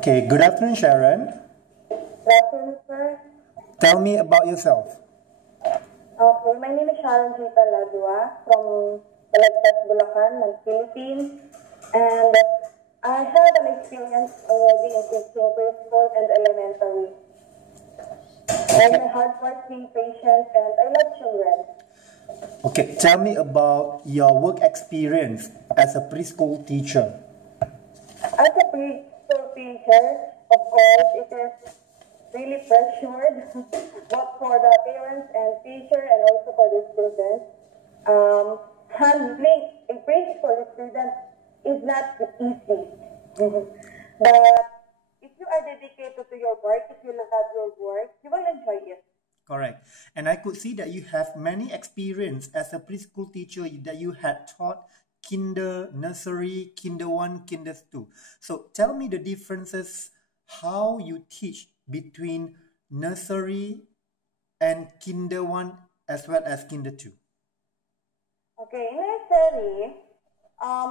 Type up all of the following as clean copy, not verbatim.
Okay, good afternoon, Sharon. Good afternoon, sir. Tell me about yourself. Okay, my name is Sharon Taladua from Bulacan, Philippines. And I have an experience already in teaching preschool and elementary. I'm a hardworking patient and I love children. Okay, tell me about your work experience as a preschool teacher. As a preschool teacher, of course, it is really pressured, both for the parents and teacher and also for the students. Handling a preschool student is not easy. But if you are dedicated to your work, if you love your work, you will enjoy it. Correct. And I could see that you have many experience as a preschool teacher that you had taught kinder, nursery, kinder 1, kinder 2. So tell me the differences, how you teach between nursery and kinder 1 as well as kinder 2. Okay, in nursery,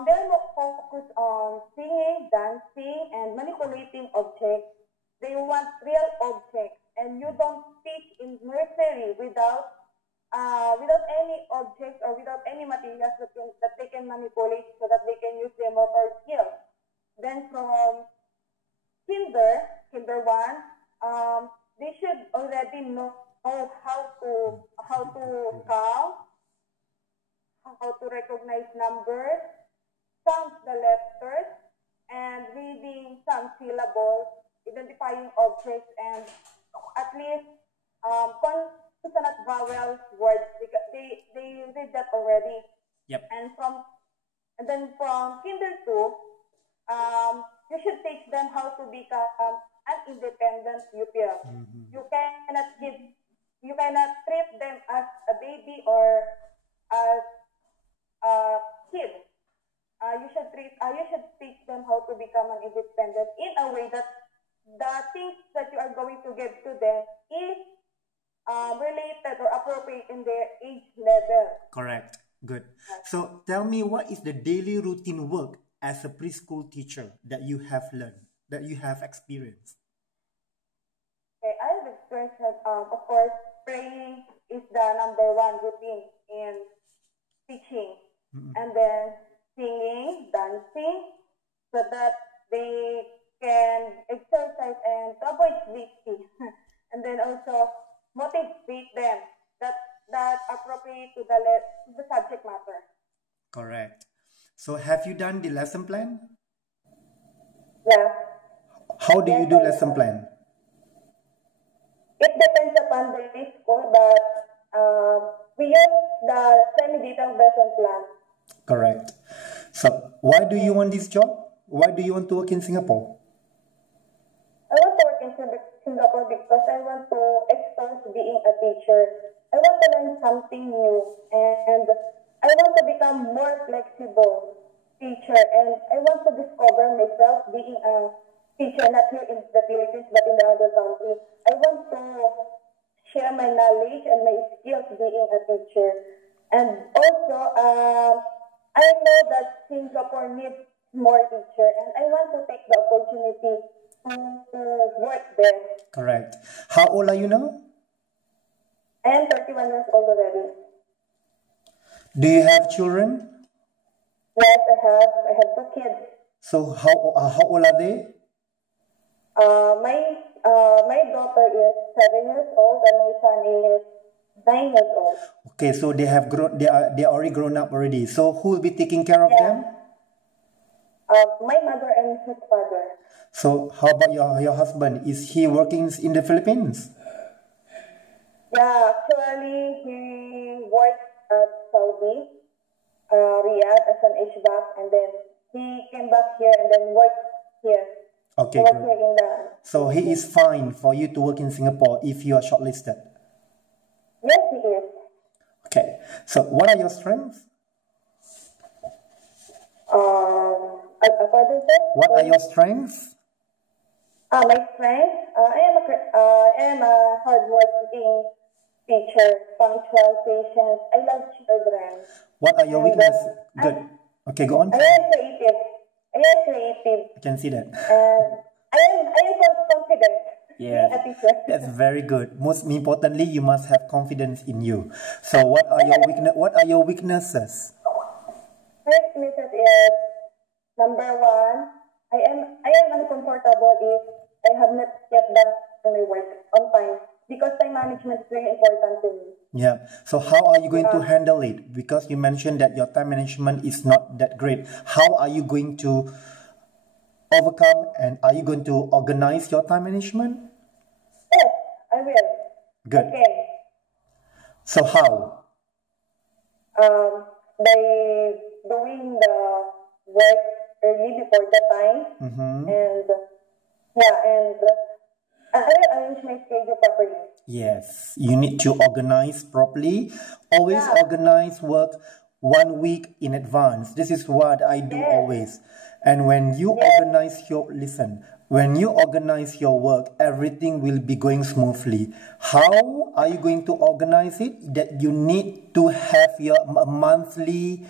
they're more focused on singing, dancing, and manipulating objects. They want real objects, and you don't teach in nursery without any objects or without any materials that they can manipulate so that they can use their motor skills. Then from kinder 1, they should already know how to count, how to recognize numbers, count the letters, and reading some syllables, identifying objects, and at least consonant vowel words because they read that already. Yep. And then from kinder 2, you should teach them how to become an independent pupil. Mm-hmm. You cannot treat them as a baby or as a kid. You should teach them how to become an independent in a way that the things that you are going to give to them is related or appropriate in their age level. Correct. Good. So tell me, what is the daily routine work as a preschool teacher that you have learned, that you have experienced? Okay, I have experienced that, of course, praying is the number one routine in teaching. Mm-hmm. And then singing, dancing, so that they can exercise and avoid sleeping. And then also motivate them that appropriate to the subject matter. Correct. So have you done the lesson plan? Yeah. How do you do lesson plan? It depends upon the school, but we use the semi-detailed lesson plan. Correct. So why do you want this job? Why do you want to work in Singapore? I want to work in Singapore because I want to expose being a teacher. I want to learn something new, and I want to become more flexible teacher, and I want to discover myself being a teacher, not here in the Philippines, but in the other country. I want to share my knowledge and my skills being a teacher. And also, I know that Singapore needs more teachers, and I want to take the opportunity to work there. Correct. How old are you now? I am 31 years old already. Do you have children? Yes, I have. I have 2 kids. So how old are they? My daughter is 7 years old and my son is 9 years old. Okay, so they have grown. They are already grown up already. So who will be taking care of them? My mother and his father. So how about your husband? Is he working in the Philippines? Yeah, actually he works at Saudi, Riyadh as an HVAC, and then he came back here and then worked here. Okay, good. So he is fine for you to work in Singapore if you are shortlisted? Yes, he is. Okay, so what are your strengths? What are your strengths? My strength? I am a hardworking teacher, punctual, patient. I love children. What are your weaknesses? Good. Okay, go on. I am creative. I can see that. And I am am confident being Yes, a teacher. that's very good. Most importantly, you must have confidence in you. So, what are your What are your weaknesses? Weaknesses is number one, I am uncomfortable if I have not yet done my work on time because time management is very important to me. Yeah. So, how are you going to Yeah. handle it? Because you mentioned that your time management is not that great. How are you going to overcome, and are you going to organize your time management? Yes, I will. Good. Okay. So, how? By doing the work early before the time, Mm-hmm. and yeah, and I will arrange my schedule properly. Yes, you need to organize properly. Always Yeah. organize work 1 week in advance. This is what I do Yes. always. And when you Yes. when you organize your work, everything will be going smoothly. How are you going to organize it? That you need to have your monthly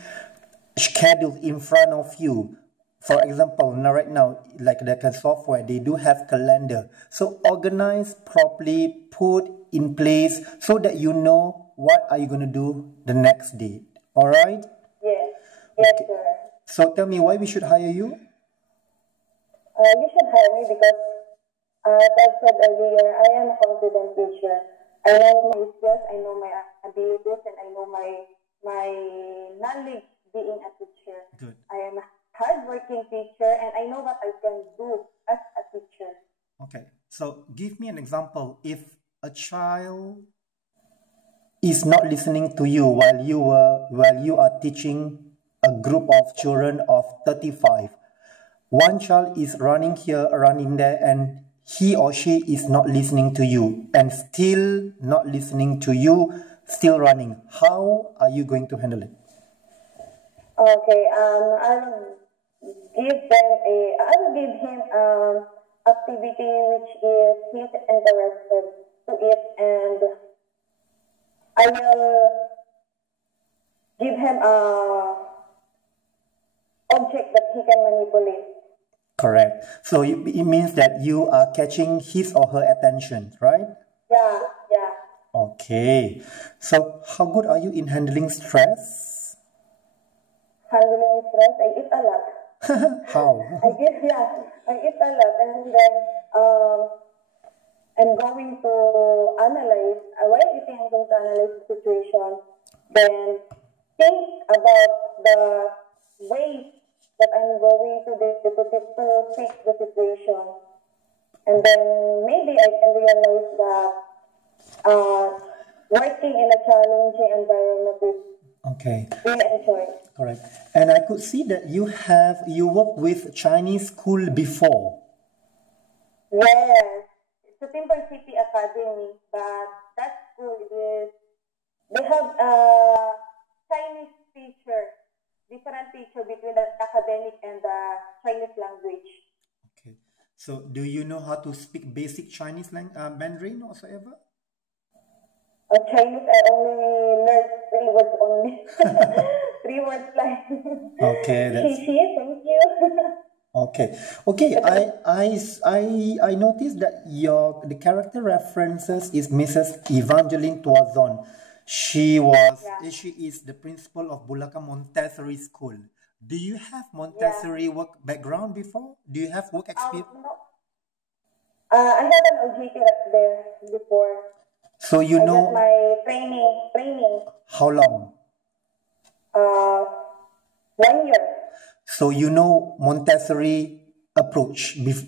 schedule in front of you. For example, now right now, like the software, they do have calendar. So organize properly, put in place so that you know what are you going to do the next day. All right? Yes. Yes, Okay. sir. So tell me why we should hire you? You should hire me because, as I said earlier, I am a confident teacher. I know my skills, I know my abilities, and I know my knowledge being a teacher. Good. I am a hardworking teacher, and I know what I can do as a teacher. Okay. So give me an example. If a child is not listening to you while you are teaching a group of children of 35, one child is running here, running there, and he or she is not listening to you and still not listening to you, still running. How are you going to handle it? Okay, I will give him activity which is he's interested to it, and I will give him a object that he can manipulate. Correct. So it means that you are catching his or her attention, right? Yeah, yeah. Okay. So how good are you in handling stress? Handling stress, I eat a lot. How? I eat a lot, and then I'm going to analyze. While eating, I'm going to analyze the situation. Then think about the ways that I'm going to fix the situation. And then maybe I can realize that working in a challenging environment is Okay. really enjoy. Correct. And I could see that you worked with Chinese school before. Yes, it's a Timber City Academy, but that school is they have a Chinese teacher, different teacher between the academic and the Chinese language. Okay. So do you know how to speak basic Chinese Mandarin whatsoever? Chinese, I only learned 3 words only. 3 words like Okay, that's thank you. okay. Okay, I noticed that the character references is Mrs. Evangeline Toazon. She Yeah, is the principal of Bulacan Montessori School. Do you have yeah. Montessori work background before? Do you have work experience? No, I had an OJT right there before. So you I got know my training, how long? uh, 1 year. So you know Montessori approach. Yes,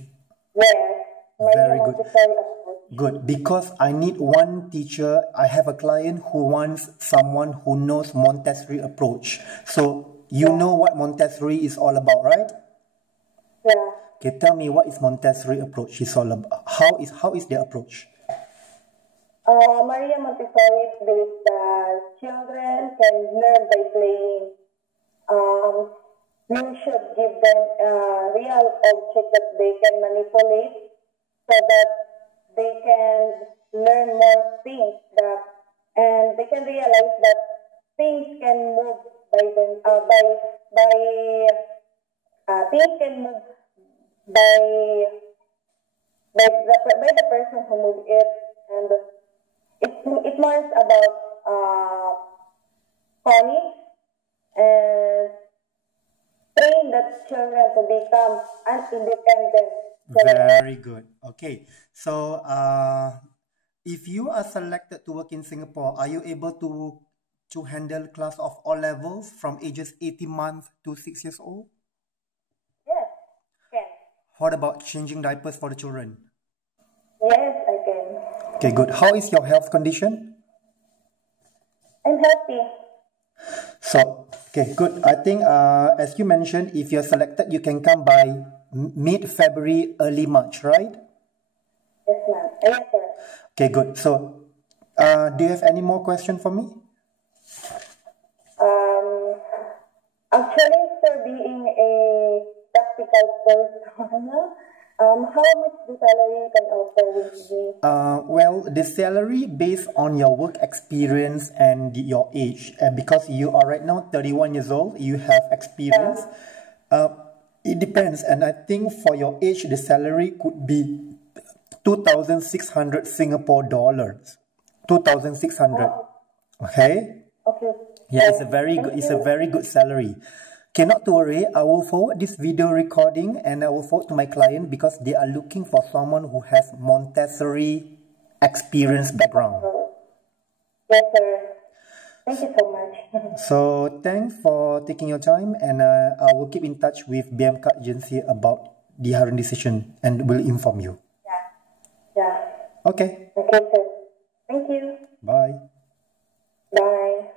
Maria Very good. Montessori approach. Good, because I need one teacher. I have a client who wants someone who knows Montessori approach. So you Yeah, know what Montessori is all about, right? yeah. Okay, tell me what is Montessori approach is all about. How is the approach? Maria Montessori believes that children can learn by playing. Um, you should give them a real object that they can manipulate so that they can learn more things and they can realize that things can move by them by things can move by by the person who moved it, and it's more about phonics and train the children to become an independent children. Very good. Okay. So, if you are selected to work in Singapore, are you able to handle class of all levels from ages 18 months to 6 years old? Yes, can. What about changing diapers for the children? Yes, I can. Okay, good. How is your health condition? I'm healthy. So, okay, good. I think, as you mentioned, if you're selected, you can come by mid-February, early March, right? Yes, ma'am. Yes, sir. Okay, good. So, do you have any more question for me? Actually, sir, being a practical person, how much the salary can offer with me? Well, the salary based on your work experience and your age. Because you are right now 31 years old, you have experience. It depends, and I think for your age, the salary could be 2,600 Singapore dollars. 2,600. Okay. Okay. Yeah, it's a very good. It's a very good salary. Okay, not to worry. I will forward this video recording and I will forward to my client because they are looking for someone who has Montessori experience background. Yes, sir. Thank you so much. So thanks for taking your time, and I will keep in touch with BMK agency about the hiring decision and will inform you. Yeah. Yeah. Okay. Okay, sir. Thank you. Bye. Bye.